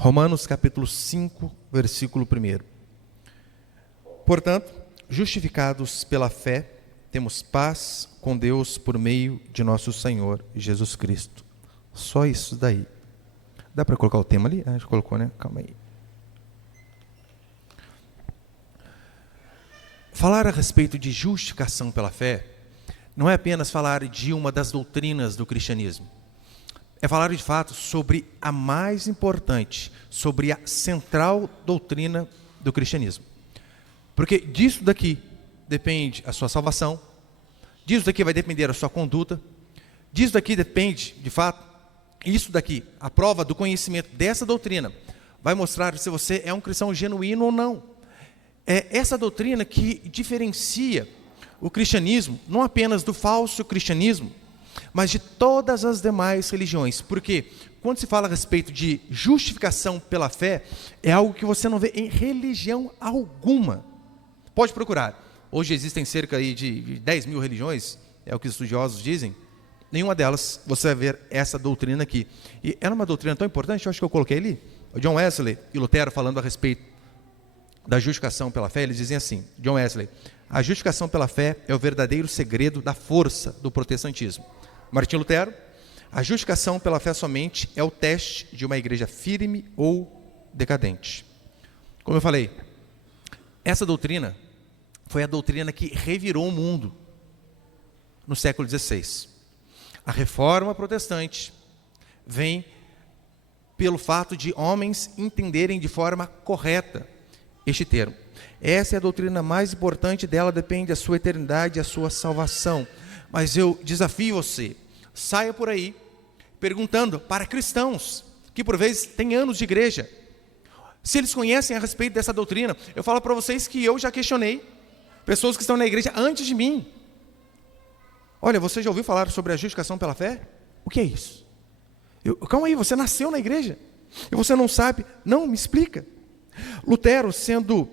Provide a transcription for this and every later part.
Romanos capítulo 5, versículo 1. Portanto, justificados pela fé, temos paz com Deus por meio de nosso Senhor Jesus Cristo. Só isso daí. Dá para colocar o tema ali? Já colocou, né? Calma aí. Falar a respeito de justificação pela fé não é apenas falar de uma das doutrinas do cristianismo. É falar de fato sobre a mais importante, sobre a central doutrina do cristianismo. Porque disso daqui depende a sua salvação, disso daqui vai depender a sua conduta, disso daqui depende, de fato, isso daqui, a prova do conhecimento dessa doutrina, vai mostrar se você é um cristão genuíno ou não. É essa doutrina que diferencia o cristianismo, não apenas do falso cristianismo, mas de todas as demais religiões. Porque quando se fala a respeito de justificação pela fé, é algo que você não vê em religião alguma. Pode procurar. Hoje existem cerca aí de 10 mil religiões, é o que os estudiosos dizem. Nenhuma delas você vai ver essa doutrina aqui. E era uma doutrina tão importante, eu acho que eu coloquei ali. O John Wesley e Lutero falando a respeito da justificação pela fé, eles dizem assim, John Wesley: a justificação pela fé é o verdadeiro segredo da força do protestantismo. Martim Lutero: a justificação pela fé somente é o teste de uma igreja firme ou decadente. Como eu falei, essa doutrina foi a doutrina que revirou o mundo no século XVI. A reforma protestante vem pelo fato de homens entenderem de forma correta este termo. Essa é a doutrina mais importante, dela depende a sua eternidade e a sua salvação. Mas eu desafio você, saia por aí perguntando para cristãos que por vezes têm anos de igreja, se eles conhecem a respeito dessa doutrina. Eu falo para vocês que eu já questionei pessoas que estão na igreja antes de mim. Olha, você já ouviu falar sobre a justificação pela fé? O que é isso? Calma aí, você nasceu na igreja e você não sabe? Não, me explica. Lutero, sendo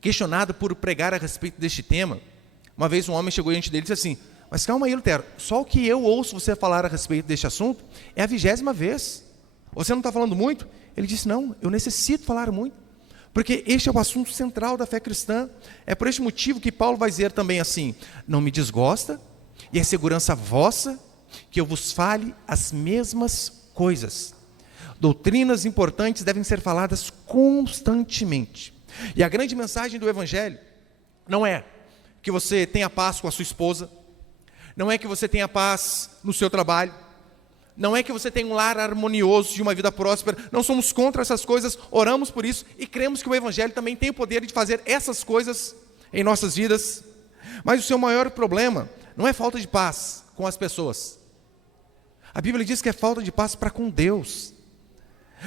questionado por pregar a respeito deste tema, uma vez um homem chegou diante dele e disse assim: mas calma aí, Lutero, só o que eu ouço você falar a respeito deste assunto é a 20ª vez. Você não está falando muito? Ele disse: não, eu necessito falar muito, porque este é o assunto central da fé cristã. É por este motivo que Paulo vai dizer também assim: não me desgosta, e é segurança vossa que eu vos fale as mesmas coisas. Doutrinas importantes devem ser faladas constantemente. E a grande mensagem do Evangelho não é que você tenha paz com a sua esposa, não é que você tenha paz no seu trabalho, não é que você tenha um lar harmonioso de uma vida próspera. Não somos contra essas coisas, oramos por isso e cremos que o Evangelho também tem o poder de fazer essas coisas em nossas vidas. Mas o seu maior problema não é falta de paz com as pessoas. A Bíblia diz que é falta de paz para com Deus.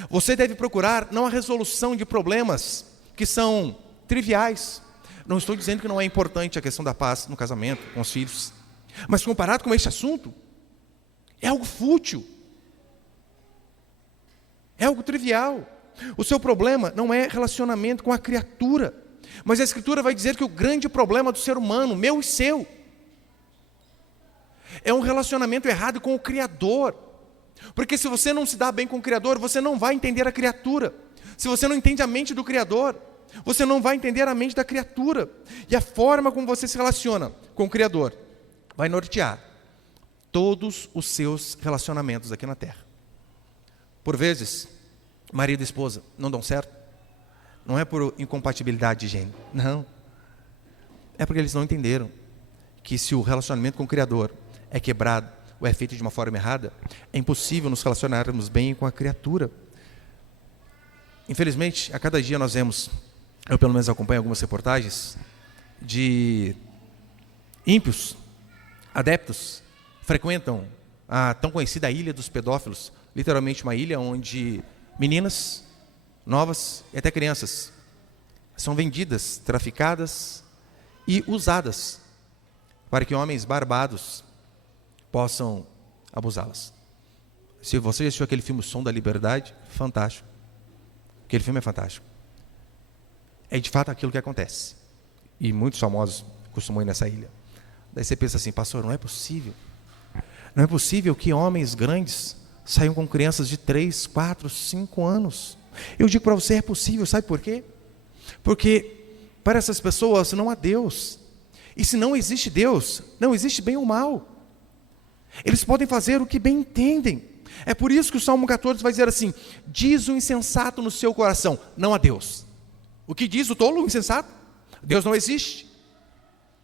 Você deve procurar não a resolução de problemas que são triviais. Não estou dizendo que não é importante a questão da paz no casamento, com os filhos, mas comparado com este assunto, é algo fútil, é algo trivial. O seu problema não é relacionamento com a criatura, mas a Escritura vai dizer que o grande problema do ser humano, meu e seu, é um relacionamento errado com o Criador. Porque se você não se dá bem com o Criador, você não vai entender a criatura. Se você não entende a mente do Criador, você não vai entender a mente da criatura. E a forma como você se relaciona com o Criador vai nortear todos os seus relacionamentos aqui na terra. Por vezes, marido e esposa não dão certo. Não é por incompatibilidade de gênero, não. É porque eles não entenderam que se o relacionamento com o Criador é quebrado ou é feito de uma forma errada, é impossível nos relacionarmos bem com a criatura. Infelizmente, a cada dia nós vemos, eu pelo menos acompanho algumas reportagens, de ímpios, adeptos, frequentam a tão conhecida ilha dos pedófilos, literalmente uma ilha onde meninas novas e até crianças são vendidas, traficadas e usadas para que homens barbados possam abusá-las. Se você já assistiu aquele filme O Som da Liberdade, fantástico. Aquele filme é fantástico. É de fato aquilo que acontece. E muitos famosos costumam ir nessa ilha. Daí você pensa assim: pastor, não é possível. Não é possível que homens grandes saiam com crianças de 3, 4, 5 anos. Eu digo para você, é possível, sabe por quê? Porque para essas pessoas não há Deus. E se não existe Deus, não existe bem ou mal. Eles podem fazer o que bem entendem. É por isso que o Salmo 14 vai dizer assim: diz o insensato no seu coração, não há Deus. O que diz o tolo, o insensato? Deus não existe.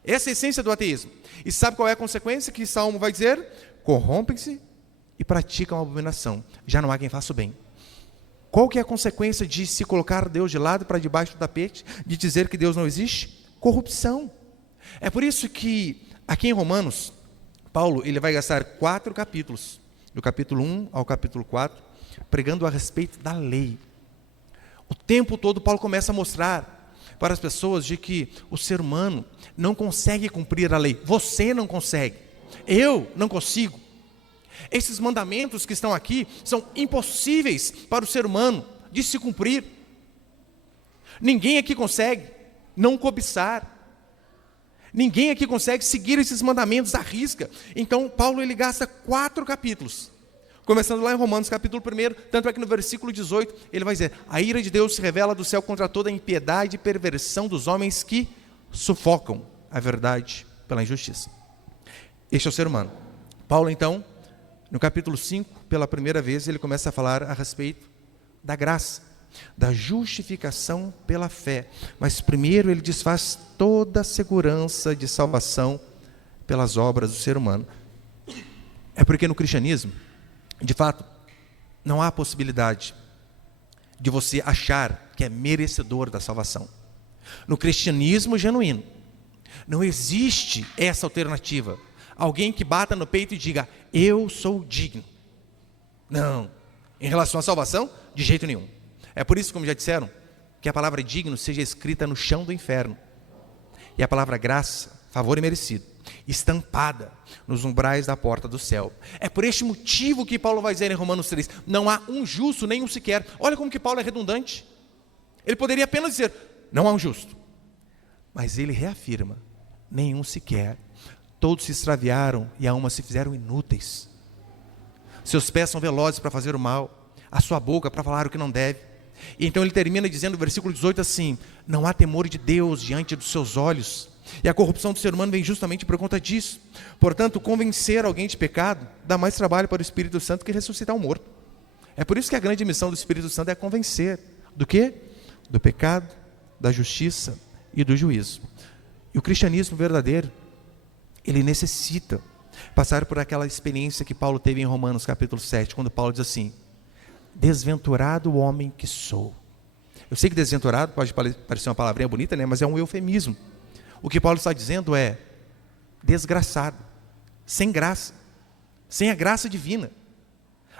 Essa é a essência do ateísmo. E sabe qual é a consequência que o Salmo vai dizer? Corrompem-se e praticam a abominação. Já não há quem faça o bem. Qual que é a consequência de se colocar Deus de lado para debaixo do tapete, de dizer que Deus não existe? Corrupção. É por isso que aqui em Romanos, Paulo ele vai gastar 4 capítulos, do capítulo 1 ao capítulo 4, pregando a respeito da lei. O tempo todo Paulo começa a mostrar para as pessoas de que o ser humano não consegue cumprir a lei. Você não consegue, eu não consigo. Esses mandamentos que estão aqui são impossíveis para o ser humano de se cumprir. Ninguém aqui consegue não cobiçar. Ninguém aqui consegue seguir esses mandamentos à risca. Então Paulo ele gasta 4 capítulos, começando lá em Romanos capítulo 1, tanto é que no versículo 18 ele vai dizer: a ira de Deus se revela do céu contra toda a impiedade e perversão dos homens que sufocam a verdade pela injustiça. Este é o ser humano. Paulo então, no capítulo 5, pela primeira vez, ele começa a falar a respeito da graça, da justificação pela fé. Mas primeiro ele desfaz toda a segurança de salvação pelas obras do ser humano. É porque no cristianismo, de fato, não há possibilidade de você achar que é merecedor da salvação. No cristianismo genuíno, não existe essa alternativa. Alguém que bata no peito e diga: eu sou digno. Não. Em relação à salvação, de jeito nenhum. É por isso, como já disseram, que a palavra digno seja escrita no chão do inferno. E a palavra graça, favor e merecido, estampada nos umbrais da porta do céu. É por este motivo que Paulo vai dizer em Romanos 3, não há um justo, nem um sequer. Olha como que Paulo é redundante. Ele poderia apenas dizer, não há um justo. Mas ele reafirma, nenhum sequer. Todos se extraviaram e a uma se fizeram inúteis. Seus pés são velozes para fazer o mal, a sua boca para falar o que não deve. E então ele termina dizendo no versículo 18 assim: não há temor de Deus diante dos seus olhos. E a corrupção do ser humano vem justamente por conta disso. Portanto, convencer alguém de pecado dá mais trabalho para o Espírito Santo que ressuscitar um morto. É por isso que a grande missão do Espírito Santo é convencer. Do quê? Do pecado, da justiça e do juízo. E o cristianismo verdadeiro, ele necessita passar por aquela experiência que Paulo teve em Romanos capítulo 7, quando Paulo diz assim: desventurado o homem que sou. Eu sei que desventurado pode parecer uma palavrinha bonita, né? Mas é um eufemismo. O que Paulo está dizendo é desgraçado, sem graça, sem a graça divina,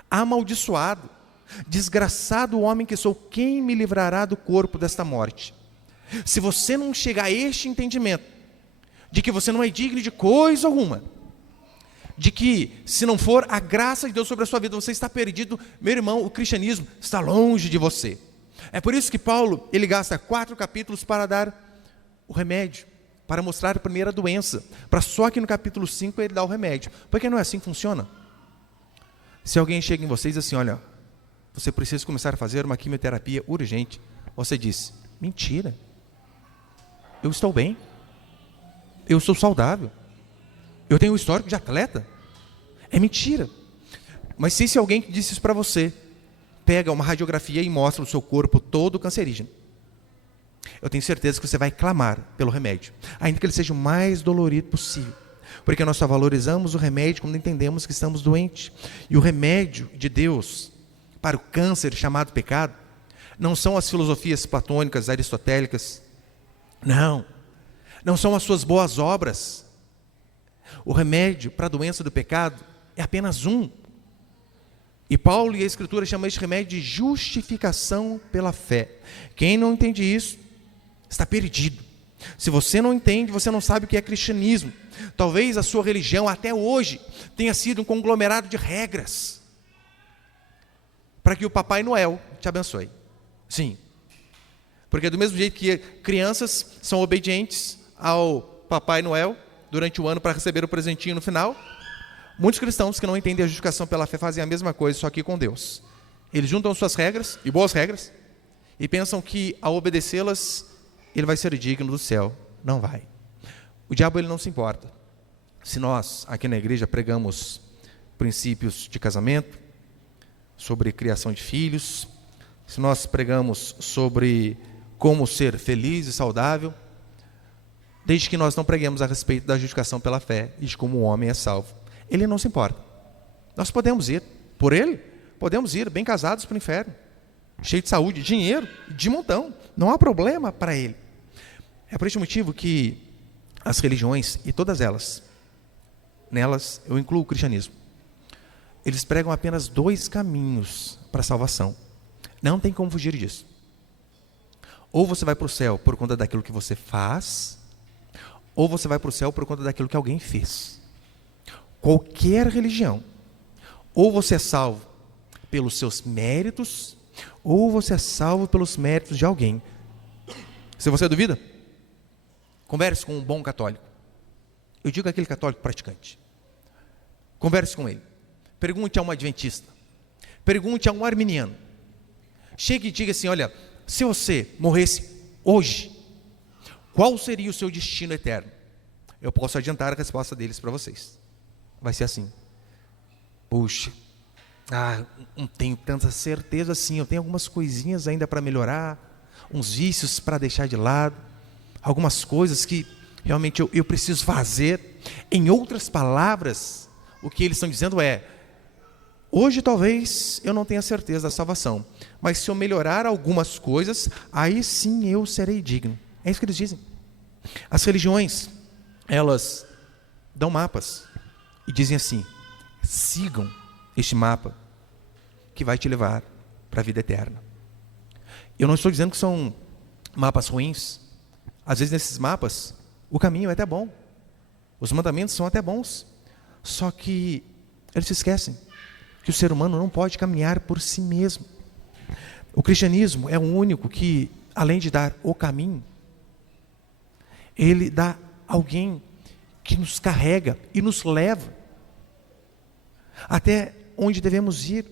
amaldiçoado, desgraçado o homem que sou, quem me livrará do corpo desta morte? Se você não chegar a este entendimento, de que você não é digno de coisa alguma, de que se não for a graça de Deus sobre a sua vida, você está perdido, meu irmão, o cristianismo está longe de você. É por isso que Paulo, ele gasta 4 capítulos para dar o remédio, para mostrar primeiro a doença, para só que no capítulo 5 ele dá o remédio. Porque não é assim que funciona. Se alguém chega em você e diz assim, olha, você precisa começar a fazer uma quimioterapia urgente, você diz, mentira, eu estou bem, eu sou saudável, eu tenho um histórico de atleta. É mentira. Mas se alguém disse isso para você, pega uma radiografia e mostra o seu corpo todo cancerígeno, eu tenho certeza que você vai clamar pelo remédio, ainda que ele seja o mais dolorido possível, porque nós só valorizamos o remédio quando entendemos que estamos doentes. E o remédio de Deus para o câncer chamado pecado não são as filosofias platônicas, aristotélicas, não são as suas boas obras. O remédio para a doença do pecado é apenas um. E Paulo e a Escritura chamam este remédio de justificação pela fé. Quem não entende isso, está perdido. Se você não entende, você não sabe o que é cristianismo. Talvez a sua religião até hoje tenha sido um conglomerado de regras para que o Papai Noel te abençoe. Sim. Porque do mesmo jeito que crianças são obedientes ao Papai Noel durante o ano para receber o presentinho no final, muitos cristãos que não entendem a justificação pela fé fazem a mesma coisa, só que com Deus. Eles juntam suas regras, e boas regras, e pensam que ao obedecê-las, ele vai ser digno do céu. Não vai. O diabo ele não se importa. Se nós, aqui na igreja, pregamos princípios de casamento, sobre criação de filhos, se nós pregamos sobre como ser feliz e saudável, desde que nós não preguemos a respeito da justificação pela fé e de como o homem é salvo, ele não se importa. Nós podemos ir por ele, podemos ir bem casados para o inferno, cheio de saúde, dinheiro, de montão, não há problema para ele. É por este motivo que as religiões, e todas elas, nelas eu incluo o cristianismo, eles pregam apenas 2 caminhos para a salvação. Não tem como fugir disso. Ou você vai para o céu por conta daquilo que você faz, ou você vai para o céu por conta daquilo que alguém fez. Qualquer religião, ou você é salvo pelos seus méritos, ou você é salvo pelos méritos de alguém. Se você duvida, converse com um bom católico. Eu digo aquele católico praticante. Converse com ele. Pergunte a um adventista. Pergunte a um arminiano. Chegue e diga assim: olha, se você morresse hoje, qual seria o seu destino eterno? Eu posso adiantar a resposta deles para vocês. Vai ser assim: puxa, não tenho tanta certeza assim, eu tenho algumas coisinhas ainda para melhorar, uns vícios para deixar de lado, algumas coisas que realmente eu preciso fazer. Em outras palavras, o que eles estão dizendo é: hoje talvez eu não tenha certeza da salvação, mas se eu melhorar algumas coisas, aí sim eu serei digno. É isso que eles dizem. As religiões, elas dão mapas e dizem assim: sigam este mapa que vai te levar para a vida eterna. Eu não estou dizendo que são mapas ruins. Às vezes nesses mapas o caminho é até bom, os mandamentos são até bons, só que eles se esquecem que o ser humano não pode caminhar por si mesmo. O cristianismo é o único que, além de dar o caminho, ele dá alguém que nos carrega e nos leva até onde devemos ir.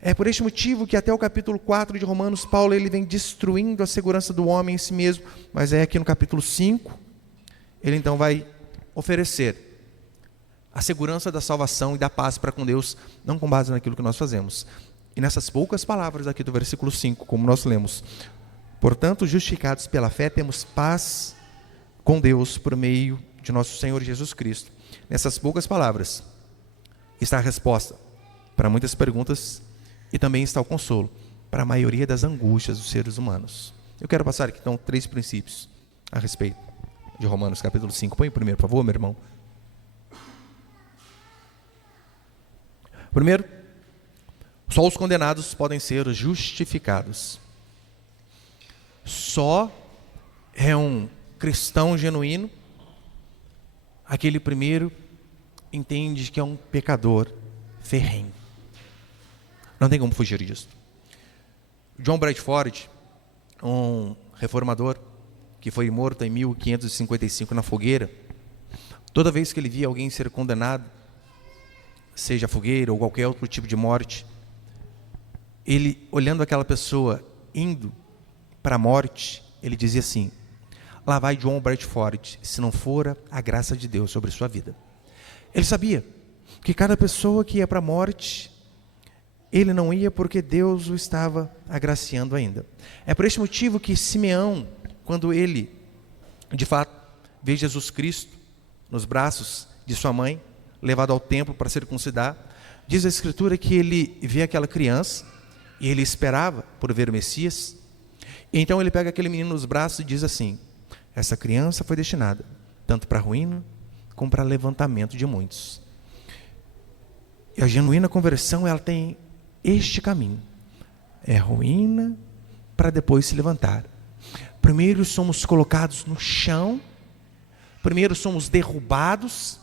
É por este motivo que até o capítulo 4 de Romanos, Paulo ele vem destruindo a segurança do homem em si mesmo, mas é aqui no capítulo 5, ele então vai oferecer a segurança da salvação e da paz para com Deus, não com base naquilo que nós fazemos. E nessas poucas palavras aqui do versículo 5, como nós lemos: portanto, justificados pela fé, temos paz com Deus por meio de nosso Senhor Jesus Cristo. Nessas poucas palavras está a resposta para muitas perguntas e também está o consolo para a maioria das angústias dos seres humanos. Eu quero passar aqui então 3 princípios a respeito de Romanos capítulo 5. Põe o primeiro, por favor, meu irmão. Primeiro, só os condenados podem ser justificados. Só é um cristão genuíno aquele primeiro entende que é um pecador ferrenho. Não tem como fugir disso. John Bradford, um reformador que foi morto em 1555 na fogueira, toda vez que ele via alguém ser condenado, seja fogueira ou qualquer outro tipo de morte, ele, olhando aquela pessoa indo para a morte, ele dizia assim: lá vai John Bradford, se não fora a graça de Deus sobre sua vida. Ele sabia que cada pessoa que ia para a morte, ele não ia porque Deus o estava agraciando ainda. É por este motivo que Simeão, quando ele, de fato, vê Jesus Cristo nos braços de sua mãe, levado ao templo para circuncidar, diz a Escritura que ele vê aquela criança e ele esperava por ver o Messias. E então ele pega aquele menino nos braços e diz assim: essa criança foi destinada tanto para a ruína como para levantamento de muitos. E a genuína conversão, ela tem este caminho: é ruína para depois se levantar. Primeiro somos colocados no chão, primeiro somos derrubados,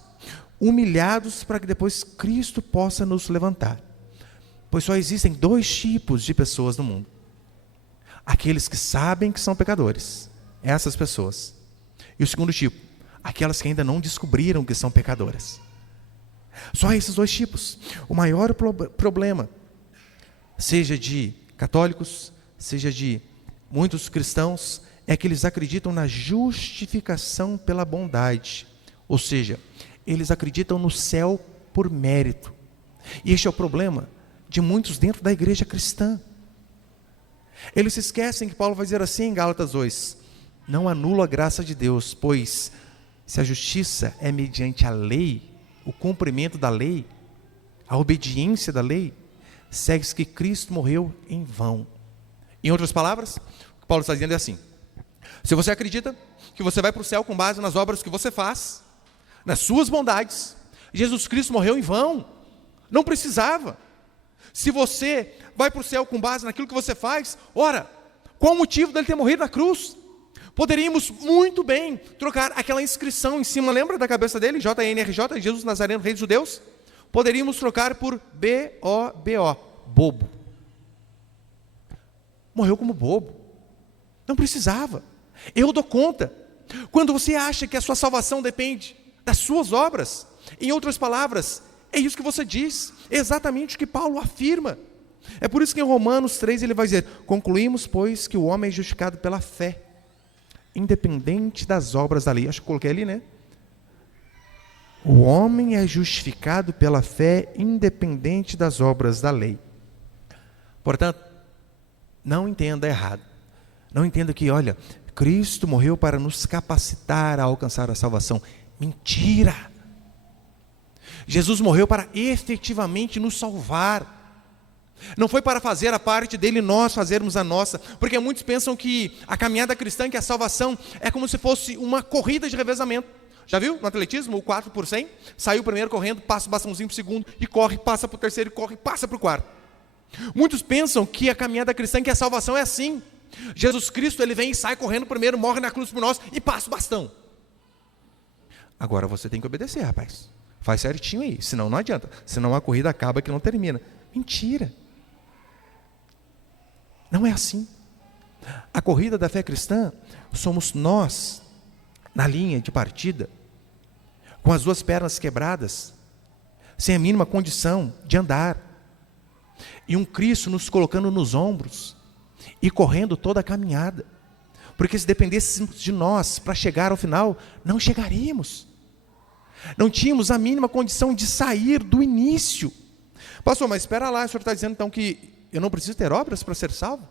humilhados, para que depois Cristo possa nos levantar. Pois só existem 2 tipos de pessoas no mundo: aqueles que sabem que são pecadores, essas pessoas, e o segundo tipo, aquelas que ainda não descobriram que são pecadoras. Só esses 2 tipos. O maior problema, seja de católicos, seja de muitos cristãos é que eles acreditam na justificação pela bondade, ou seja, eles acreditam no céu por mérito. E este é o problema de muitos dentro da igreja cristã. Eles se esquecem que Paulo vai dizer assim em Gálatas 2: não anula a graça de Deus, pois se a justiça é mediante a lei, o cumprimento da lei, a obediência da lei, segue-se que Cristo morreu em vão. Em outras palavras, o que Paulo está dizendo é assim: se você acredita que você vai para o céu com base nas obras que você faz, nas suas bondades, Jesus Cristo morreu em vão, não precisava. Se você vai para o céu com base naquilo que você faz, ora, qual o motivo dele ter morrido na cruz? Poderíamos muito bem trocar aquela inscrição em cima, lembra da cabeça dele? JNRJ, Jesus Nazareno, Rei dos Judeus? Poderíamos trocar por B-O-B-O, bobo. Morreu como bobo, não precisava. Eu dou conta. Quando você acha que a sua salvação depende das suas obras, em outras palavras, é isso que você diz, é exatamente o que Paulo afirma. É por isso que em Romanos 3 ele vai dizer: concluímos, pois, que o homem é justificado pela fé, independente das obras da lei. Acho que coloquei ali, né? O homem é justificado pela fé, independente das obras da lei. Portanto, não entenda errado. Não entenda que, olha, Cristo morreu para nos capacitar a alcançar a salvação. Mentira! Jesus morreu para efetivamente nos salvar. Não foi para fazer a parte dele e nós fazermos a nossa, porque muitos pensam que a caminhada cristã, que a salvação, é como se fosse uma corrida de revezamento. Já viu no atletismo, o 4x100? Saiu primeiro correndo, passa o bastãozinho para o segundo, e corre, passa para o terceiro, e corre, passa para o quarto. Muitos pensam que a caminhada cristã, que a salvação é assim. Jesus Cristo, ele vem e sai correndo primeiro, morre na cruz por nós, e passa o bastão. Agora você tem que obedecer, rapaz. Faz certinho aí, senão não adianta. Senão a corrida acaba que não termina. Mentira. Não é assim. A corrida da fé cristã somos nós, na linha de partida, com as duas pernas quebradas, sem a mínima condição de andar, e um Cristo nos colocando nos ombros e correndo toda a caminhada, porque se dependêssemos de nós para chegar ao final, não chegaríamos. Não tínhamos a mínima condição de sair do início. Pastor, mas espera lá, o senhor está dizendo então que eu não preciso ter obras para ser salvo?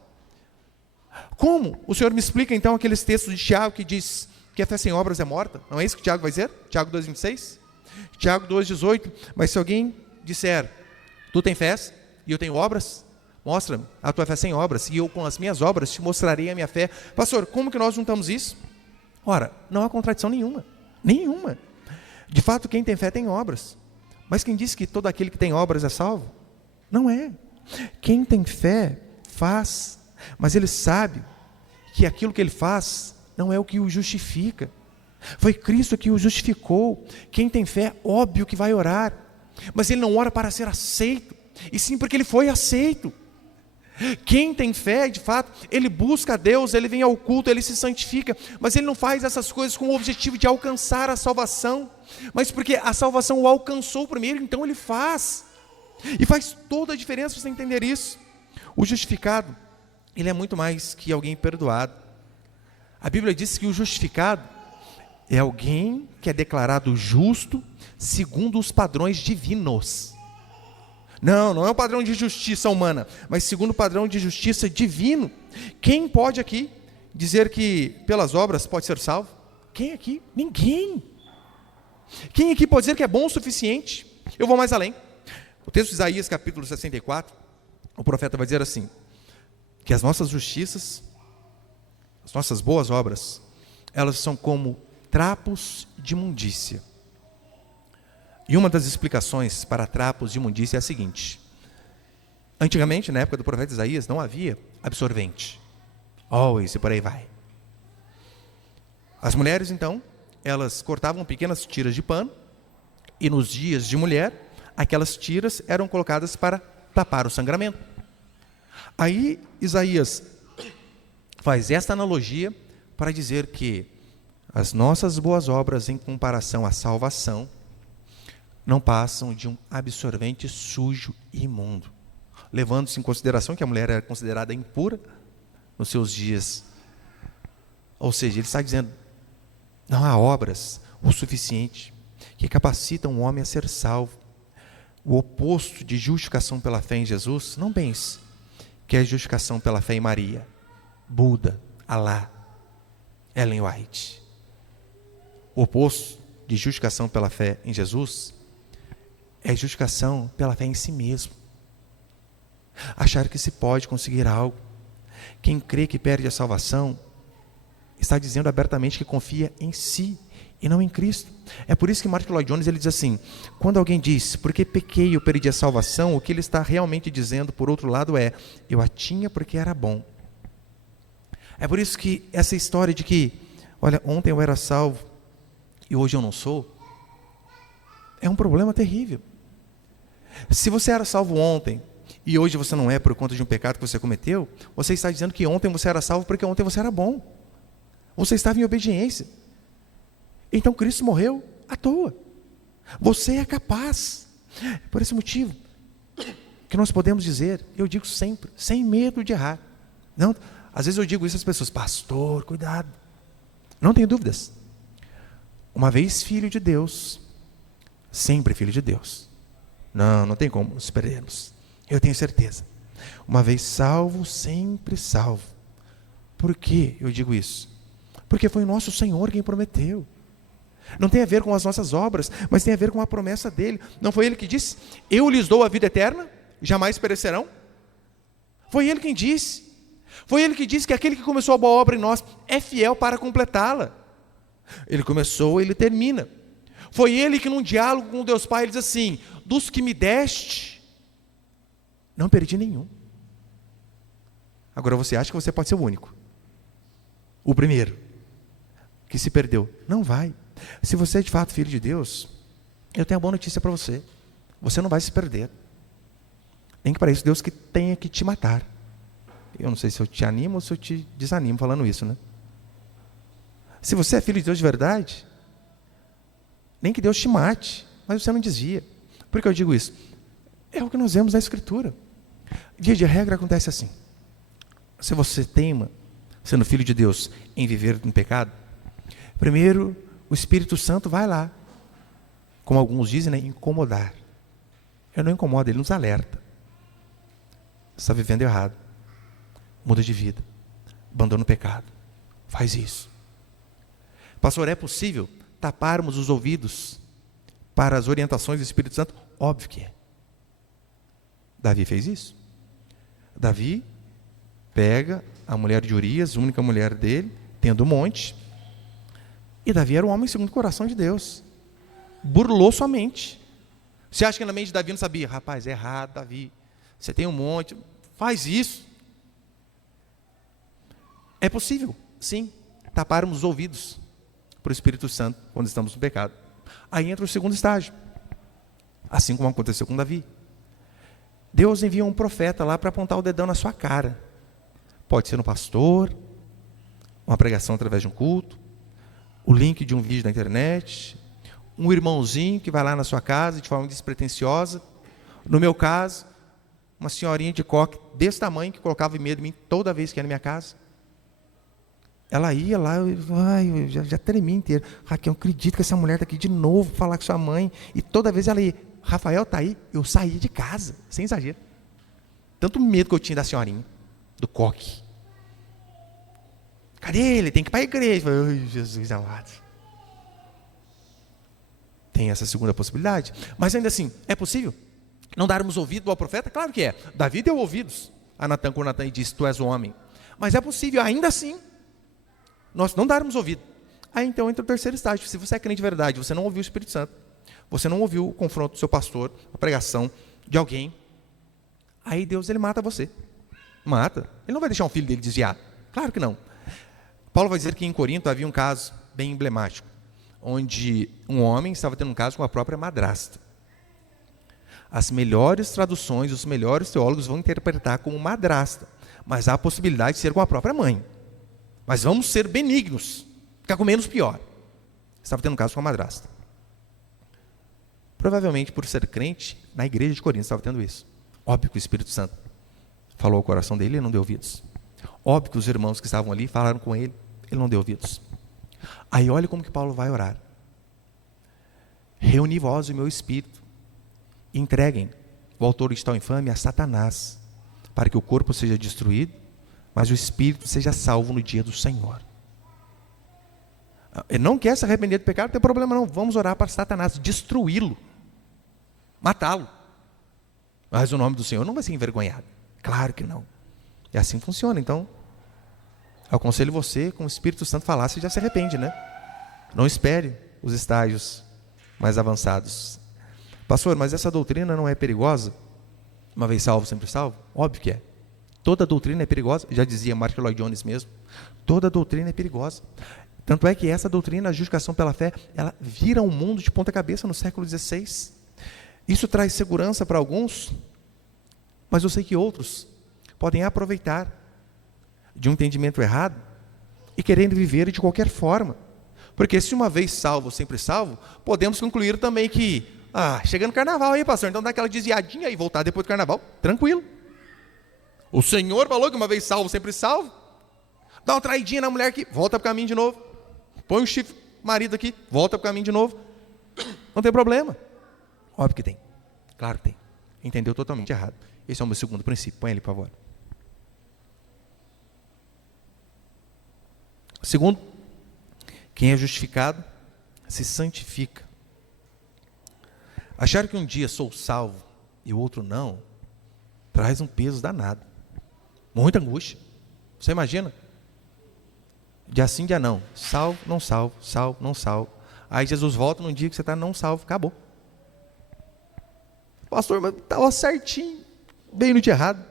Como? O senhor me explica então aqueles textos de Tiago que diz que a fé sem obras é morta? Não é isso que Tiago vai dizer? Tiago 2,26? Tiago 2,18, mas se alguém disser, tu tens fé e eu tenho obras, mostra-me a tua fé sem obras, e eu com as minhas obras te mostrarei a minha fé. Pastor, como que nós juntamos isso? Ora, não há contradição nenhuma, nenhuma. De fato, quem tem fé tem obras, mas quem diz que todo aquele que tem obras é salvo? Não é. Quem tem fé faz, mas ele sabe que aquilo que ele faz não é o que o justifica. Foi Cristo que o justificou. Quem tem fé, óbvio que vai orar, mas ele não ora para ser aceito, e sim porque ele foi aceito. Quem tem fé, de fato, ele busca a Deus, ele vem ao culto, ele se santifica, mas ele não faz essas coisas com o objetivo de alcançar a salvação, mas porque a salvação o alcançou primeiro, então ele faz. E faz toda a diferença você entender isso. O justificado, ele é muito mais que alguém perdoado. A Bíblia diz que o justificado é alguém que é declarado justo segundo os padrões divinos. Não é um padrão de justiça humana, mas segundo o padrão de justiça divino. Quem pode aqui dizer que pelas obras pode ser salvo? Quem aqui? Ninguém. Quem aqui pode dizer que é bom o suficiente? Eu vou mais além. O texto de Isaías, capítulo 64, o profeta vai dizer assim, que as nossas justiças, as nossas boas obras, elas são como trapos de imundícia. E uma das explicações para trapos de imundícia é a seguinte: antigamente, na época do profeta Isaías, não havia absorvente, always e por aí vai. As mulheres, então, elas cortavam pequenas tiras de pano, e nos dias de mulher, aquelas tiras eram colocadas para tapar o sangramento. Aí Isaías faz esta analogia para dizer que as nossas boas obras em comparação à salvação não passam de um absorvente sujo e imundo, levando-se em consideração que a mulher era considerada impura, nos seus dias. Ou seja, ele está dizendo, não há obras o suficiente que capacitam o homem a ser salvo. O oposto de justificação pela fé em Jesus, não pense que é justificação pela fé em Maria, Buda, Alá, Ellen White. O oposto de justificação pela fé em Jesus é justificação pela fé em si mesmo. Achar que se pode conseguir algo. Quem crê que perde a salvação está dizendo abertamente que confia em si e não em Cristo. É por isso que Martin Lloyd Jones ele diz assim, quando alguém diz, porque pequei eu perdi a salvação, o que ele está realmente dizendo, por outro lado, é, eu a tinha porque era bom. É por isso que essa história de que, olha, ontem eu era salvo e hoje eu não sou, é um problema terrível. Se você era salvo ontem e hoje você não é por conta de um pecado que você cometeu, você está dizendo que ontem você era salvo porque ontem você era bom. Você estava em obediência. Então Cristo morreu à toa. Você é capaz. Por esse motivo que nós podemos dizer, eu digo sempre, sem medo de errar. Não, às vezes eu digo isso às pessoas, pastor, cuidado. Não tenho dúvidas. Uma vez filho de Deus, sempre filho de Deus. Não tem como nos perdermos. Eu tenho certeza. Uma vez salvo, sempre salvo. Por que eu digo isso? Porque foi o nosso Senhor quem prometeu. Não tem a ver com as nossas obras, mas tem a ver com a promessa dele. Não foi ele que disse, eu lhes dou a vida eterna, jamais perecerão? Foi ele quem disse. Foi ele que disse que aquele que começou a boa obra em nós é fiel para completá-la. Ele começou, ele termina. Foi ele que num diálogo com Deus Pai, ele diz assim, dos que me deste, não perdi nenhum. Agora você acha que você pode ser o único, o primeiro que se perdeu? Não vai. Se você é de fato filho de Deus, eu tenho uma boa notícia para você. Você não vai se perder. Nem que para isso Deus que tenha que te matar. Eu não sei se eu te animo ou se eu te desanimo falando isso, né? Se você é filho de Deus de verdade, nem que Deus te mate, mas você não desvia. Por que eu digo isso? É o que nós vemos na Escritura. Via de regra acontece assim. Se você teima, sendo filho de Deus, em viver no pecado, primeiro o Espírito Santo vai lá, como alguns dizem, né, incomodar. Ele não incomoda, ele nos alerta. Você está vivendo errado. Muda de vida. Abandona o pecado. Faz isso. Pastor, é possível taparmos os ouvidos para as orientações do Espírito Santo? Óbvio que é. Davi fez isso. Davi pega a mulher de Urias, única mulher dele, tendo um monte. E Davi era um homem segundo o coração de Deus. Burlou sua mente. Você acha que na mente de Davi não sabia? Rapaz, é errado, Davi. Você tem um monte, faz isso. É possível, sim, taparmos os ouvidos para o Espírito Santo quando estamos no pecado. Aí entra o segundo estágio. Assim como aconteceu com Davi. Deus envia um profeta lá para apontar o dedão na sua cara. Pode ser um pastor, uma pregação através de um culto, o link de um vídeo na internet, um irmãozinho que vai lá na sua casa de forma despretensiosa. No meu caso, uma senhorinha de coque desse tamanho que colocava medo em mim toda vez que ia na minha casa. Ela ia lá, eu já tremi inteiro. Raquel, eu acredito que essa mulher está aqui de novo para falar com sua mãe. E toda vez ela ia, Rafael está aí, eu saía de casa, sem exagero. Tanto medo que eu tinha da senhorinha, do coque. Cadê ele? Tem que ir para a igreja. Ai, Jesus amado. Tem essa segunda possibilidade. Mas ainda assim, é possível não darmos ouvido ao profeta? Claro que é. Davi deu ouvidos a Natan quando Natan disse, tu és o homem. Mas é possível, ainda assim, nós não darmos ouvido. Aí então entra o terceiro estágio. Se você é crente de verdade, você não ouviu o Espírito Santo, você não ouviu o confronto do seu pastor, a pregação de alguém, aí Deus ele mata você. Mata. Ele não vai deixar um filho dele desviado. Claro que não. Paulo vai dizer que em Corinto havia um caso bem emblemático, onde um homem estava tendo um caso com a própria madrasta. As melhores traduções, os melhores teólogos vão interpretar como madrasta, mas há a possibilidade de ser com a própria mãe. Mas vamos ser benignos, ficar com menos pior. Estava tendo um caso com a madrasta. Provavelmente por ser crente, na igreja de Corinto estava tendo isso. Óbvio que o Espírito Santo falou ao coração dele e não deu ouvidos. Óbvio que os irmãos que estavam ali falaram com ele, ele não deu ouvidos. Aí olha como que Paulo vai orar. Reuni vós o meu espírito, entreguem o autor de tal infâmia a Satanás, para que o corpo seja destruído, mas o espírito seja salvo no dia do Senhor. Ele não quer se arrepender do pecado, não tem problema não, vamos orar para Satanás, destruí-lo, matá-lo. Mas o nome do Senhor não vai ser envergonhado. Claro que não. E assim funciona. Então, aconselho você, com o Espírito Santo falar, você já se arrepende, né? Não espere os estágios mais avançados. Pastor, mas essa doutrina não é perigosa? Uma vez salvo, sempre salvo? Óbvio que é. Toda doutrina é perigosa, já dizia Mark Lloyd Jones mesmo. Toda doutrina é perigosa. Tanto é que essa doutrina, a justificação pela fé, ela vira o mundo de ponta cabeça no século XVI. Isso traz segurança para alguns, mas eu sei que outros podem aproveitar de um entendimento errado e querendo viver de qualquer forma. Porque se uma vez salvo, sempre salvo, podemos concluir também que, chega no carnaval aí, pastor, então dá aquela desviadinha e voltar depois do carnaval, tranquilo. O Senhor falou que uma vez salvo, sempre salvo. Dá uma traidinha na mulher aqui, volta para o caminho de novo. Põe um chifre marido aqui, volta para o caminho de novo. Não tem problema. Óbvio que tem. Claro que tem. Entendeu totalmente errado. Esse é o meu segundo princípio. Põe ele, por favor. Segundo, quem é justificado se santifica. Achar que um dia sou salvo e o outro não, traz um peso danado. Muita angústia. Você imagina? Dia sim, dia não. Salvo, não salvo, salvo, não salvo. Aí Jesus volta num dia que você está não salvo, acabou. Pastor, mas estava certinho, bem no dia errado.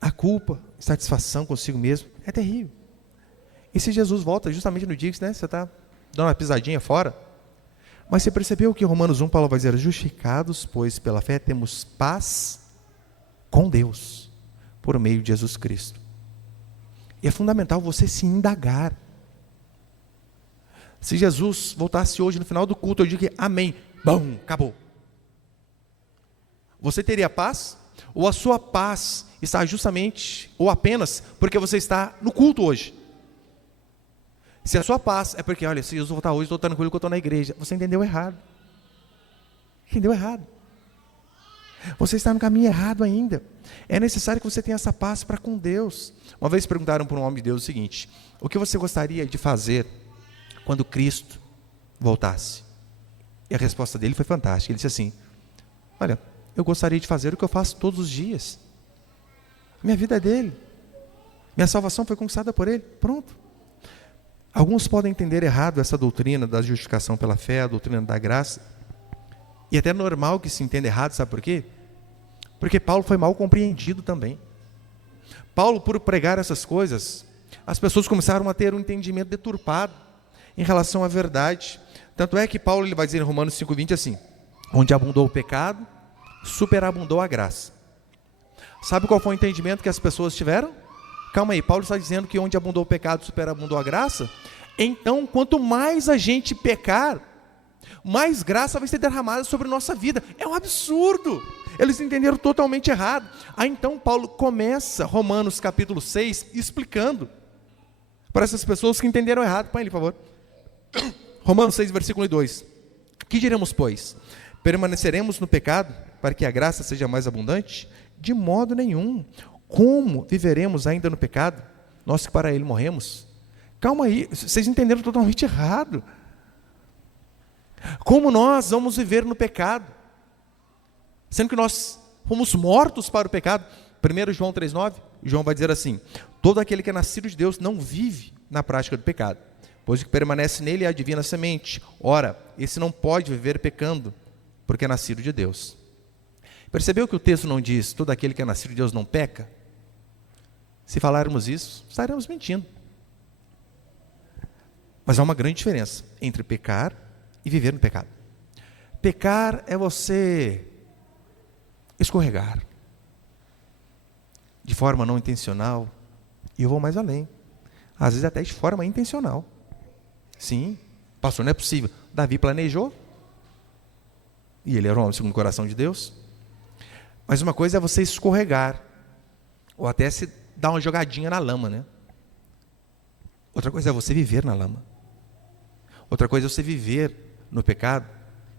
A culpa, insatisfação consigo mesmo, é terrível. E se Jesus volta justamente no dia que você está dando uma pisadinha fora? Mas você percebeu que em Romanos 1, Paulo vai dizer, justificados, pois pela fé temos paz com Deus, por meio de Jesus Cristo. E é fundamental você se indagar. Se Jesus voltasse hoje no final do culto, eu digo que amém, bom, acabou. Você teria paz? Ou a sua paz está justamente, ou apenas, porque você está no culto hoje? Se a sua paz é porque, olha, se Jesus voltar hoje, estou tranquilo que eu estou na igreja. Você entendeu errado. Entendeu errado. Você está no caminho errado ainda. É necessário que você tenha essa paz para com Deus. Uma vez perguntaram para um homem de Deus o seguinte: o que você gostaria de fazer quando Cristo voltasse? E a resposta dele foi fantástica. Ele disse assim: olha, eu gostaria de fazer o que eu faço todos os dias. Minha vida é dele. Minha salvação foi conquistada por ele. Pronto. Alguns podem entender errado essa doutrina da justificação pela fé, a doutrina da graça. E até é normal que se entenda errado, sabe por quê? Porque Paulo foi mal compreendido também. Paulo, por pregar essas coisas, as pessoas começaram a ter um entendimento deturpado em relação à verdade. Tanto é que Paulo ele vai dizer em Romanos 5,20 assim: onde abundou o pecado, superabundou a graça. Sabe qual foi o entendimento que as pessoas tiveram? Calma aí, Paulo está dizendo que onde abundou o pecado, superabundou a graça? Então, quanto mais a gente pecar, mais graça vai ser derramada sobre nossa vida. É um absurdo. Eles entenderam totalmente errado. Aí então Paulo começa Romanos capítulo 6 explicando para essas pessoas que entenderam errado. Põe ele, por favor. Romanos 6, versículo 2. Que diremos, pois? Permaneceremos no pecado para que a graça seja mais abundante? De modo nenhum. Como viveremos ainda no pecado, nós que para ele morremos? Calma aí, vocês entenderam totalmente errado. Como nós vamos viver no pecado? Sendo que nós fomos mortos para o pecado. 1 João 3,9, João vai dizer assim: todo aquele que é nascido de Deus não vive na prática do pecado, pois o que permanece nele é a divina semente. Ora, esse não pode viver pecando, porque é nascido de Deus. Percebeu que o texto não diz, todo aquele que é nascido de Deus não peca? Se falarmos isso, estaremos mentindo. Mas há uma grande diferença entre pecar e viver no pecado. Pecar é você escorregar, de forma não intencional, e eu vou mais além, às vezes até de forma intencional. Sim, pastor, não é possível. Davi planejou, e ele era um homem segundo o coração de Deus. Mas uma coisa é você escorregar, ou até se dar uma jogadinha na lama, né? Outra coisa é você viver na lama. Outra coisa é você viver no pecado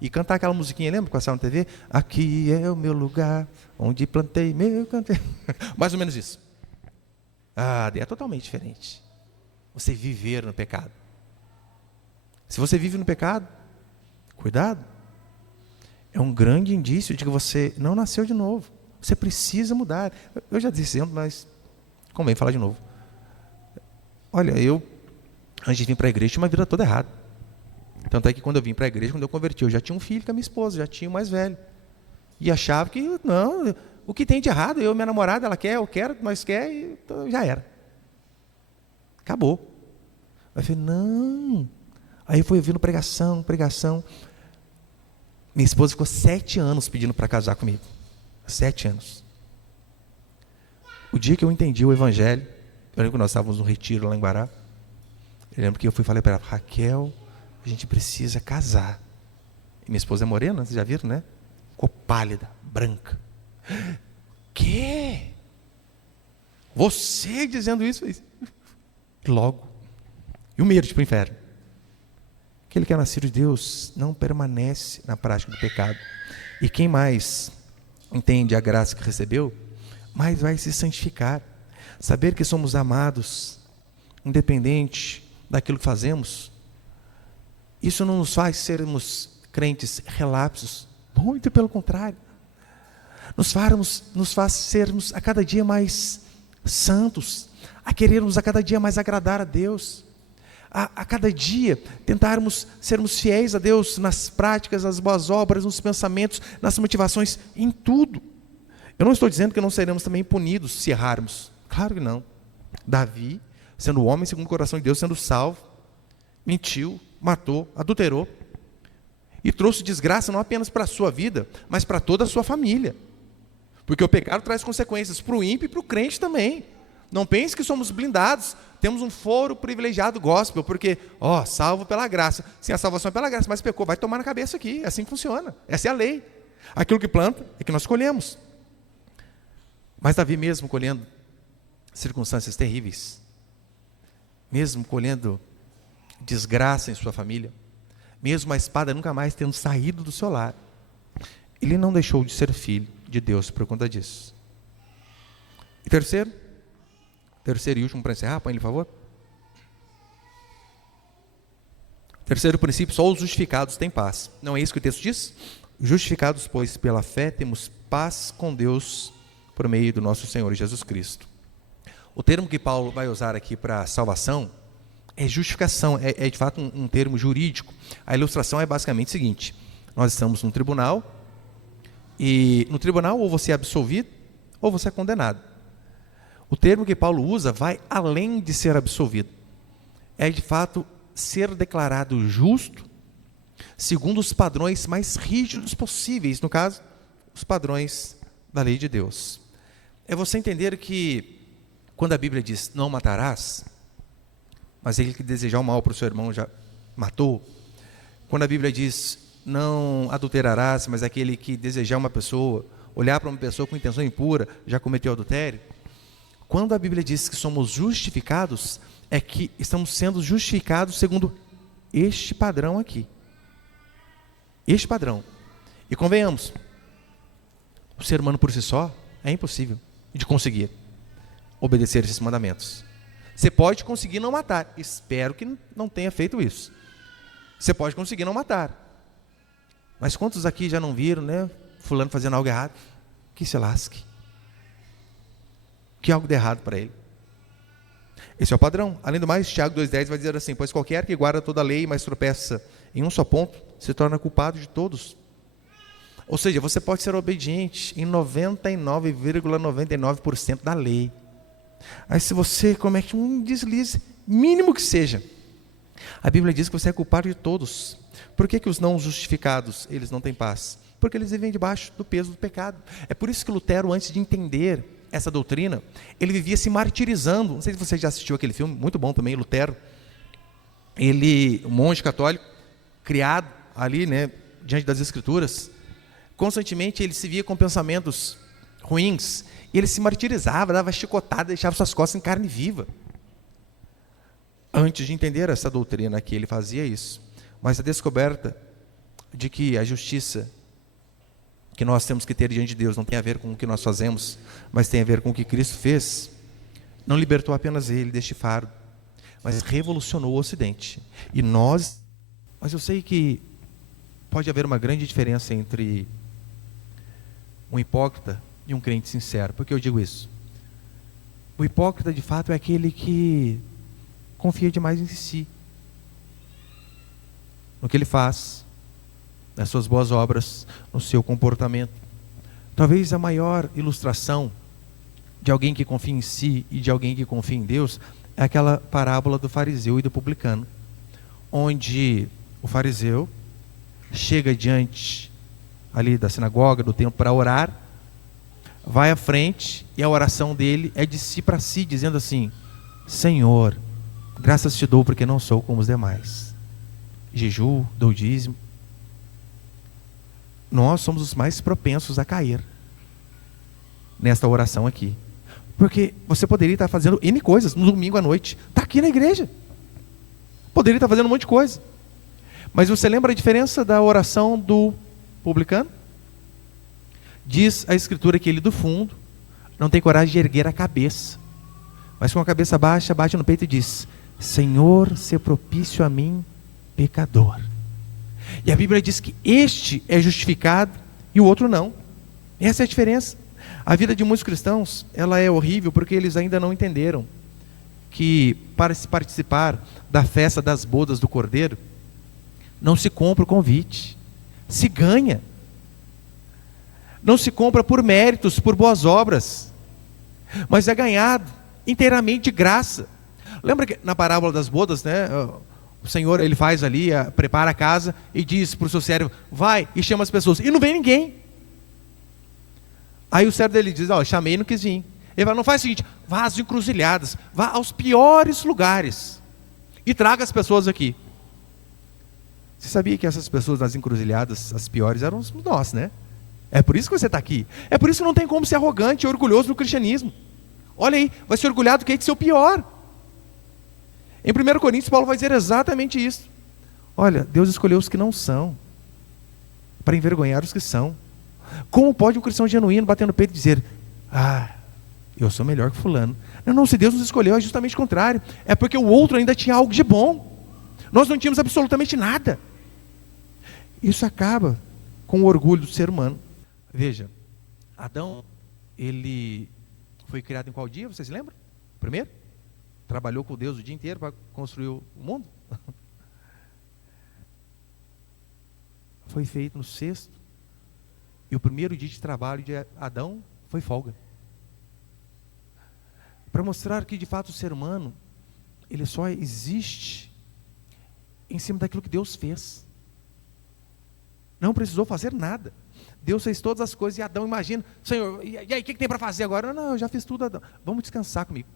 e cantar aquela musiquinha, lembra que passava na TV? Aqui é o meu lugar, onde plantei meu canteiro. Mais ou menos isso. É totalmente diferente. Você viver no pecado. Se você vive no pecado, cuidado. É um grande indício de que você não nasceu de novo. Você precisa mudar. Eu já disse isso, mas convém falar de novo. Olha, eu, antes de vir para a igreja, tinha uma vida toda errada. Tanto é que quando eu vim para a igreja, quando eu converti, eu já tinha um filho com a minha esposa, já tinha o mais velho. E achava que, não, o que tem de errado, eu, minha namorada, ela quer, eu quero, nós quer, e então já era. Acabou. Aí eu falei, não. Aí foi ouvindo pregação. Minha esposa ficou 7 anos pedindo para casar comigo. 7 anos. O dia que eu entendi o evangelho, eu lembro que nós estávamos no retiro lá em Guará. Eu lembro que eu fui e falei para ela, Raquel, a gente precisa casar. E minha esposa é morena, vocês já viram, né? Ficou pálida, branca. Quê? Você dizendo isso? Logo. E o medo de ir para o inferno. Aquele que é nascido de Deus não permanece na prática do pecado. E quem mais entende a graça que recebeu, mais vai se santificar. Saber que somos amados, independente daquilo que fazemos, isso não nos faz sermos crentes relapsos. Muito pelo contrário. Nos faz sermos a cada dia mais santos, a querermos a cada dia mais agradar a Deus, a cada dia tentarmos sermos fiéis a Deus nas práticas, nas boas obras, nos pensamentos, nas motivações, em tudo. Eu não estou dizendo que não seremos também punidos se errarmos. Claro que não. Davi, sendo homem segundo o coração de Deus, sendo salvo, mentiu, matou, adulterou e trouxe desgraça não apenas para a sua vida, mas para toda a sua família. Porque o pecado traz consequências para o ímpio e para o crente também. Não pense que somos blindados, temos um foro privilegiado gospel, porque, salvo pela graça. Sim, a salvação é pela graça, mas pecou, vai tomar na cabeça aqui, assim funciona, essa é a lei. Aquilo que planta é que nós colhemos. Mas Davi mesmo colhendo circunstâncias terríveis, mesmo colhendo desgraça em sua família, mesmo a espada nunca mais tendo saído do seu lar, ele não deixou de ser filho de Deus por conta disso. E terceiro e último para encerrar, põe ele, por favor. Terceiro princípio, só os justificados têm paz. Não é isso que o texto diz? Justificados, pois, pela fé, temos paz com Deus por meio do nosso Senhor Jesus Cristo. O termo que Paulo vai usar aqui para salvação é justificação, é de fato um termo jurídico. A ilustração é basicamente o seguinte: nós estamos num tribunal, e no tribunal ou você é absolvido ou você é condenado. O termo que Paulo usa vai além de ser absolvido. É de fato ser declarado justo segundo os padrões mais rígidos possíveis, no caso, os padrões da lei de Deus. É você entender que quando a Bíblia diz não matarás, mas ele que desejar o mal para o seu irmão já matou. Quando a Bíblia diz não adulterarás, mas aquele que desejar uma pessoa, olhar para uma pessoa com intenção impura, já cometeu adultério. Quando a Bíblia diz que somos justificados, é que estamos sendo justificados segundo este padrão aqui. Este padrão. E convenhamos, o ser humano por si só é impossível de conseguir obedecer esses mandamentos. Você pode conseguir não matar. Espero que não tenha feito isso. Você pode conseguir não matar. Mas quantos aqui já não viram, né? Fulano fazendo algo errado? Que se lasque. Que algo de errado para ele. Esse é o padrão. Além do mais, Tiago 2,10 vai dizer assim: pois qualquer que guarda toda a lei, mas tropeça em um só ponto, se torna culpado de todos. Ou seja, você pode ser obediente em 99,99% da lei. Aí se você comete um deslize, mínimo que seja, a Bíblia diz que você é culpado de todos. Por que os não justificados, eles não têm paz? Porque eles vivem debaixo do peso do pecado. É por isso que Lutero, antes de entender essa doutrina, ele vivia se martirizando. Não sei se você já assistiu aquele filme, muito bom também, Lutero. Ele, um monge católico, criado ali, né, diante das Escrituras, constantemente ele se via com pensamentos ruins, ele se martirizava, dava chicotada, deixava suas costas em carne viva. Antes de entender essa doutrina aqui, ele fazia isso. Mas a descoberta de que a justiça que nós temos que ter diante de Deus não tem a ver com o que nós fazemos, mas tem a ver com o que Cristo fez, não libertou apenas ele deste fardo, mas revolucionou o Ocidente. Mas eu sei que pode haver uma grande diferença entre um hipócrita e um crente sincero. Por que eu digo isso? O hipócrita, de fato, é aquele que confia demais em si, no que ele faz, nas suas boas obras, no seu comportamento. Talvez a maior ilustração de alguém que confia em si e de alguém que confia em Deus é aquela parábola do fariseu e do publicano, onde o fariseu chega diante ali da sinagoga, do templo, para orar, vai à frente e a oração dele é de si para si, dizendo assim: Senhor, graças te dou porque não sou como os demais. Jejuo, dou dízimo. Nós somos os mais propensos a cair nesta oração aqui. Porque você poderia estar fazendo N coisas no domingo à noite. Está aqui na igreja. Poderia estar fazendo um monte de coisa. Mas você lembra a diferença da oração do publicano? Diz a Escritura que ele do fundo não tem coragem de erguer a cabeça, mas com a cabeça baixa, bate no peito e diz: Senhor, se propício a mim, pecador. E a Bíblia diz que este é justificado e o outro não. Essa é a diferença. A vida de muitos cristãos, ela é horrível porque eles ainda não entenderam que para se participar da festa das bodas do Cordeiro, não se compra o convite, se ganha. Não se compra por méritos, por boas obras, mas é ganhado inteiramente de graça. Lembra que na parábola das bodas, né? O Senhor, ele faz ali, prepara a casa e diz para o seu servo: vai e chama as pessoas, e não vem ninguém. Aí o servo dele diz: chamei e não quis vir. Ele fala: não, faz o seguinte, vá às encruzilhadas, vá aos piores lugares e traga as pessoas aqui. Você sabia que essas pessoas nas encruzilhadas, as piores, eram nós, né? É por isso que você está aqui. É por isso que não tem como ser arrogante e orgulhoso no cristianismo. Olha aí, vai se orgulhar do que é de ser o pior. Em 1 Coríntios, Paulo vai dizer exatamente isso. Olha, Deus escolheu os que não são, para envergonhar os que são. Como pode um cristão genuíno bater no peito e dizer: eu sou melhor que fulano? Não, se Deus nos escolheu, é justamente o contrário. É porque o outro ainda tinha algo de bom. Nós não tínhamos absolutamente nada. Isso acaba com o orgulho do ser humano. Veja, Adão, ele foi criado em qual dia? Vocês lembram? Primeiro? Trabalhou com Deus o dia inteiro para construir o mundo? Foi feito no sexto. E o primeiro dia de trabalho de Adão foi folga. Para mostrar que de fato o ser humano, ele só existe em cima daquilo que Deus fez. Não precisou fazer nada. Deus fez todas as coisas e Adão imagina: Senhor, e aí, o que tem para fazer agora? Não, eu já fiz tudo, Adão. Vamos descansar comigo.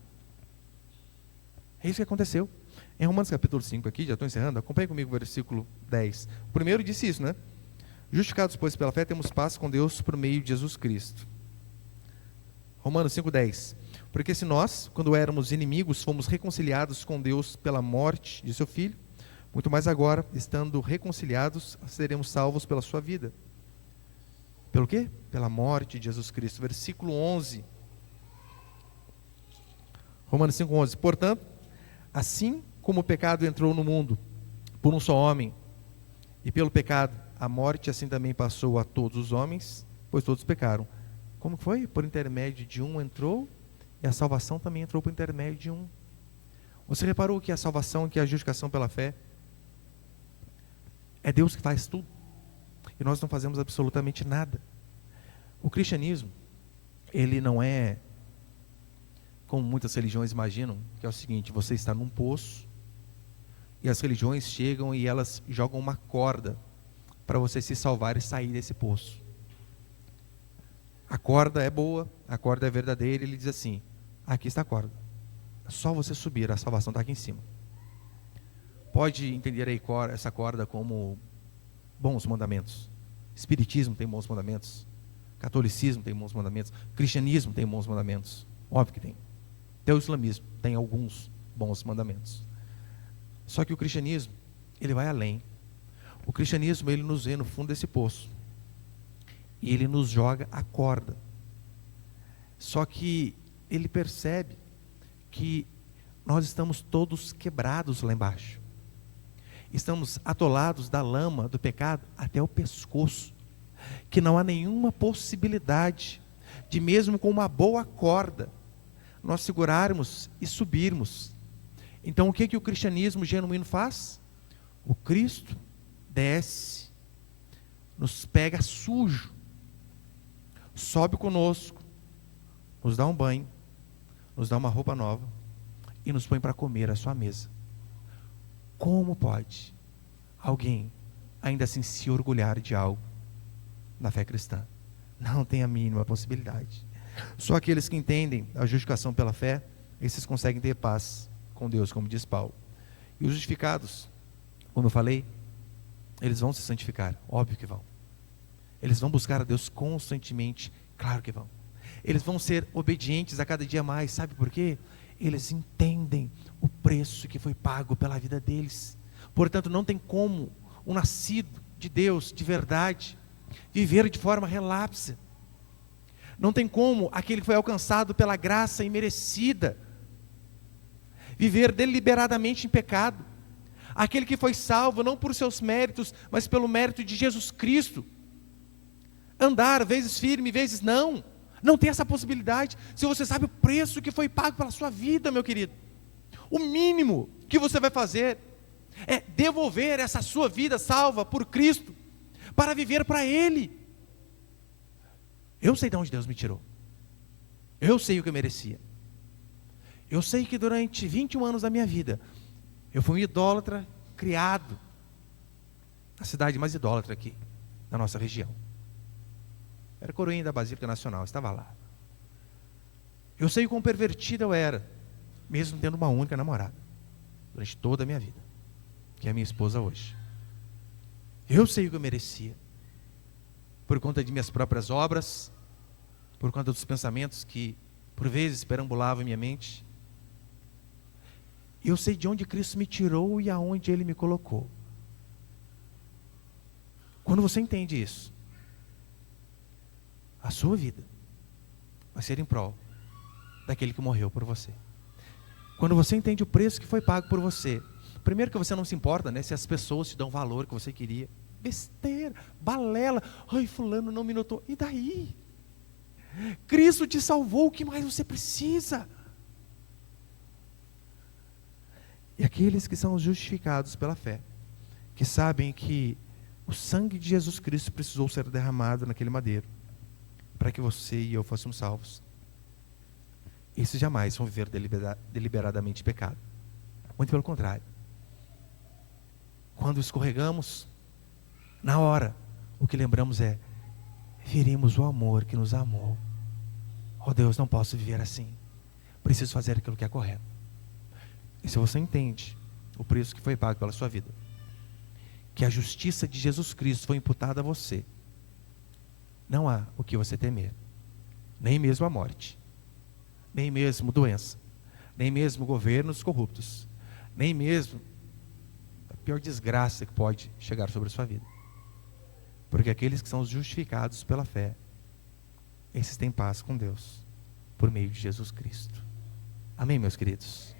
É isso que aconteceu. Em Romanos capítulo 5 aqui, já estou encerrando, acompanhe comigo o versículo 10. O primeiro disse isso, né? Justificados, pois, pela fé, temos paz com Deus por meio de Jesus Cristo. Romanos 5,10. Porque se nós, quando éramos inimigos, fomos reconciliados com Deus pela morte de seu Filho, muito mais agora, estando reconciliados, seremos salvos pela sua vida. Pelo quê? Pela morte de Jesus Cristo. Versículo 11. Romanos 5,11. Portanto, assim como o pecado entrou no mundo por um só homem, e pelo pecado a morte, assim também passou a todos os homens, pois todos pecaram. Como foi? Por intermédio de um entrou, e a salvação também entrou por intermédio de um. Você reparou que a salvação, que a justificação pela fé, é Deus que faz tudo, e nós não fazemos absolutamente nada. O cristianismo, ele não é como muitas religiões imaginam, que é o seguinte: você está num poço, e as religiões chegam e elas jogam uma corda para você se salvar e sair desse poço. A corda é boa, a corda é verdadeira, ele diz assim: aqui está a corda, é só você subir, a salvação está aqui em cima. Pode entender aí essa corda como bons mandamentos. Espiritismo tem bons mandamentos, Catolicismo tem bons mandamentos, cristianismo tem bons mandamentos, óbvio que tem. Até o islamismo tem alguns bons mandamentos. Só que o cristianismo, ele vai além. O cristianismo, ele nos vê no fundo desse poço. E ele nos joga a corda. Só que ele percebe que nós estamos todos quebrados lá embaixo. Estamos atolados da lama do pecado até o pescoço. Que não há nenhuma possibilidade de, mesmo com uma boa corda, nós segurarmos e subirmos. Então o que o cristianismo genuíno faz? O Cristo desce, nos pega sujo, sobe conosco, nos dá um banho, nos dá uma roupa nova e nos põe para comer à sua mesa. Como pode alguém ainda assim se orgulhar de algo na fé cristã? Não tem a mínima possibilidade. Só aqueles que entendem a justificação pela fé, esses conseguem ter paz com Deus, como diz Paulo. E os justificados, como eu falei, eles vão se santificar, óbvio que vão. Eles vão buscar a Deus constantemente, claro que vão. Eles vão ser obedientes a cada dia mais, sabe por quê? Eles entendem o preço que foi pago pela vida deles. Portanto, não tem como um nascido de Deus, de verdade, viver de forma relapsa. Não tem como aquele que foi alcançado pela graça imerecida viver deliberadamente em pecado. Aquele que foi salvo não por seus méritos, mas pelo mérito de Jesus Cristo. Andar vezes firme, vezes não. Não tem essa possibilidade. Se você sabe o preço que foi pago pela sua vida, meu querido, o mínimo que você vai fazer é devolver essa sua vida salva por Cristo para viver para Ele. Eu sei de onde Deus me tirou. Eu sei o que eu merecia. Eu sei que durante 21 anos da minha vida, eu fui um idólatra criado na cidade mais idólatra aqui, na nossa região. Era coroinha da Basílica Nacional, estava lá. Eu sei o quão pervertida eu era, mesmo tendo uma única namorada, durante toda a minha vida, que é a minha esposa hoje. Eu sei o que eu merecia, por conta de minhas próprias obras, por conta dos pensamentos que, por vezes, perambulavam em minha mente. Eu sei de onde Cristo me tirou e aonde Ele me colocou. Quando você entende isso, a sua vida vai ser em prol daquele que morreu por você. Quando você entende o preço que foi pago por você, primeiro que você não se importa, né, se as pessoas te dão o valor que você queria. Besteira, balela. Ai, fulano não me notou. E daí? Cristo te salvou, o que mais você precisa? E aqueles que são justificados pela fé, que sabem que o sangue de Jesus Cristo precisou ser derramado naquele madeiro, para que você e eu fôssemos salvos. Esses jamais vão viver deliberadamente pecado. Muito pelo contrário. Quando escorregamos, na hora, o que lembramos é: ferimos o amor que nos amou. Oh Deus, não posso viver assim. Preciso fazer aquilo que é correto. E se você entende o preço que foi pago pela sua vida, que a justiça de Jesus Cristo foi imputada a você, não há o que você temer, nem mesmo a morte, nem mesmo doença, nem mesmo governos corruptos, nem mesmo a pior desgraça que pode chegar sobre a sua vida. Porque aqueles que são justificados pela fé, esses têm paz com Deus, por meio de Jesus Cristo. Amém, meus queridos?